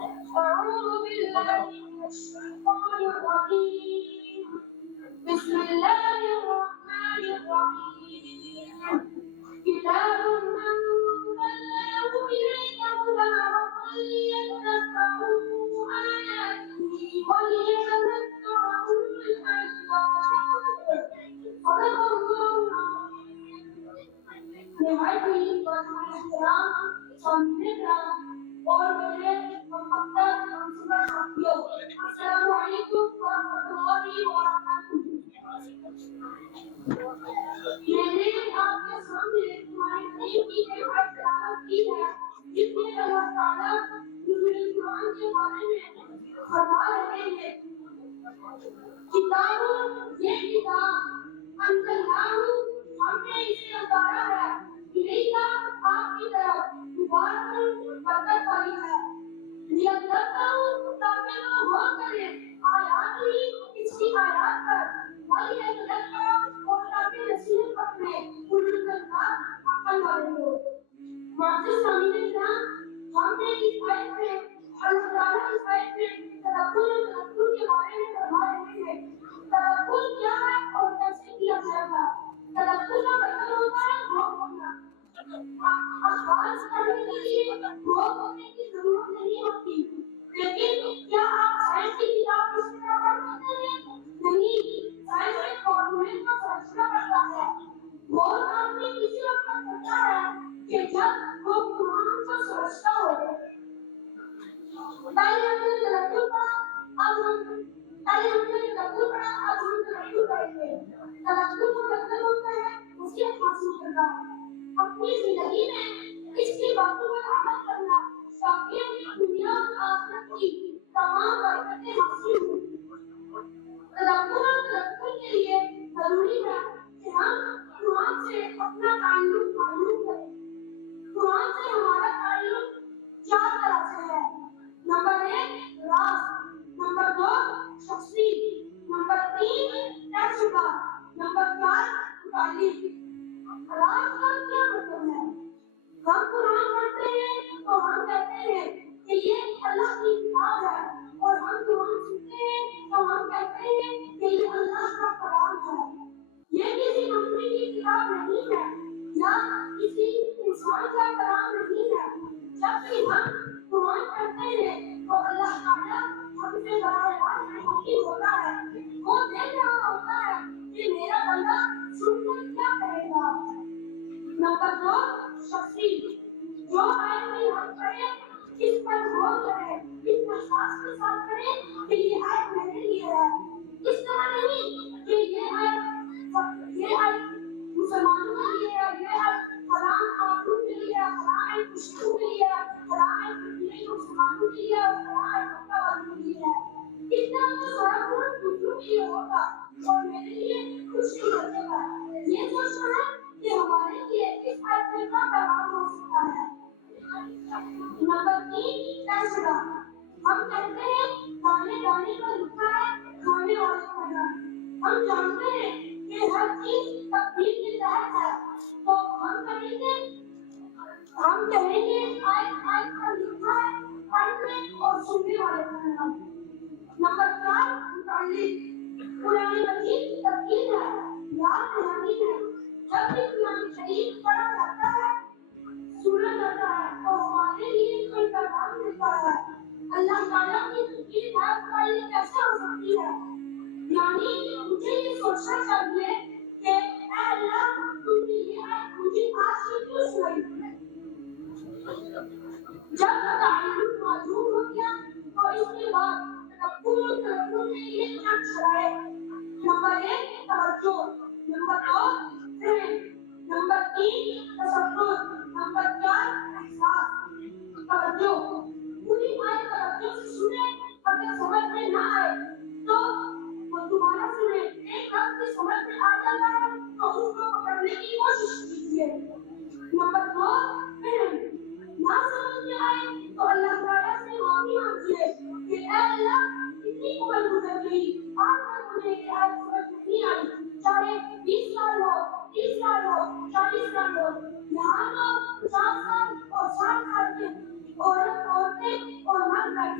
أعوذ بالله من الشيطان الرجيم بسم الله الرحمن الرحيم كتاب أنزلناه إليك مبارك ليدبروا آياته وليتذكر أولو الألباب صدق الله العظيم. نهایت احترام سمجھنا اور میرے محبت منصوبہ ساتھیوں السلام علیکم ورحمۃ اللہ وبرکاتہ. میں نے آپ کے سامنے تمہاری دین کی ایک تلاوت کی ہے جس میں اللہ تعالیٰ نزول قرآن کے بارے میں فرما رہے ہیں کتاب یہ کتاب انزلناہ ہم نے اسے اتارا ہے الیکا آپ کی طرف مبارک برکت والی ہے لیدبروا تاکہ وہ غور کریں آیات ہی اس کی آیات پر ولیتذکر اور تاکہ نصیحت پکڑے اولو الالباب عقل والے لوگ. معزز سامعین کرام ہم نے اس آیت میں اللہ تعالیٰ اس آیت میں تدبر کے بارے میں فرما رہے ہیں. تدبر کیا ہے اور کیسے کیا جائے گا؟ تدبر کا مطلب ہوتا ہے غور کرنا. الفاظ پڑھنے کے لیے غور کرنے کی ضرورت نہیں ہوتی لیکن کیا آپ سائنس کی کتاب اس طرح پڑھ سکتے ہیں؟ نہیں. سائنس میں فارمولے کو سمجھنا پڑتا ہے. غور آدمی کسی وقت کرتا ہے کہ جب وہ قرآن کو سمجھتا ہو. پہلے ہم نے تدبر پڑھا اب ہم تدبر پڑھیں گے. تدبر کا مطلب ہوتا ہے نصیحت حاصل کرنا اپنی زندگی میں اس کی باتوں پر عمل کرنا تاکہ دنیا اور آخرت کی تمام برکتیں حاصل ہوں. تدبر کے لیے ضروری ہے کہ ہم قرآن سے اپنا تعلق معلوم کریں. قرآن سے ہمارا تعلق 4 طرح سے ہے. نمبر 1 راز، نمبر 2 شخصی، نمبر 3 تجربہ، نمبر 4 تعلیم. راز کا کیا مطلب ہے؟ ہم قرآن پڑھتے ہیں تو ہم کہتے ہیں کہ یہ اللہ کی کتاب ہے اور ہم قرآن سنتے ہیں تو ہم کہتے ہیں کہ یہ اللہ کا کلام ہے. یہ کسی کمپنی کی کتاب نہیں ہے یا کسی انسان کا کلام نہیں ہے. جب بھی ہم قرآن پڑھتے ہیں تو اللہ تعالیٰ ہم سے براہ راست مخاطب ہوتا ہے. وہ دیکھ رہا ہوتا ہے کہ میرا بندہ سن کر کیا کہے گا. نمبر 2 شخصی، جو آیت میں ہم پڑھیں اس پر غور کریں، اس احساس کے ساتھ کریں کہ یہ آیت میرے لیے ہے. اس طرح نہیں کہ یہ آیت مسلمانوں کے لیے ہے، یہ آیت فلاں خاتون کے لیے ہے، فلاں آیت مشرکوں کے لیے ہے، فلاں آیت مسلمانوں کے لیے ہے اور فلاں آیت مکہ والوں کے لیے ہے. اس طرح تو سارا قرآن دوسروں کے لیے ہوگا اور میرے لیے کچھ نہیں بچے گا. یہ سوچنا ہے کہ ہمارے لیے اس آیت میں کیا پیغام ہو سکتا ہے. نمبر 3 تجربہ. ہم کہتے ہیں گانے گانے کا لکھا ہے گانے والے کا نام. ہم جانتے ہیں کہ ہر چیز تقدیر کے تحت ہے تو ہم کہیں گے آیت پر لکھا ہے پڑھنے اور سننے والے کا نام. نمبر 4 متعلق. قرآن مجید کی تقدیر ہے، یاد دہانی ہے. جب بھی قرآن شریف پڑھا جاتا ہے سنا جاتا ہے تو ہمارے لیے کوئی پیغام ملتا ہے. اللہ تعالیٰ کی تقدیر یہ کیسے ہو سکتی ہے؟ یعنی مجھے یہ سوچنا چاہیے کہ اے اللہ تم نے یہ آیت مجھے آج سے کیوں سنائی. جب تعلق موجود ہو گیا تو اس کے بعد تدبر کے لیے چند شرائط. نمبر 1 توجہ، نمبر 2 فہم، نمبر 3 تصور، نمبر 4 احساس. توجہ، پوری آیت توجہ سے سنیں. اگر سمجھ میں نہ آئے تو وہ دوبارہ سنیں. ایک لفظ کی سمجھ میں آ جاتا ہے تو اس کو پکڑنے کی کوشش کیجیے. نمبر 2 فہم. نہ سمجھ میں آئے تو اللہ تعالیٰ سے معافی مانگیے کہ اے اللہ اتنی عمر گزر گئی آج تک مجھے یہ آیت سمجھ نہیں آئی. چاہے 20 سال ہو، 30 سال ہو، 40 سال ہو. یہاں تو 50 سال اور 60 سال کے عورتیں اور مرد بیٹھے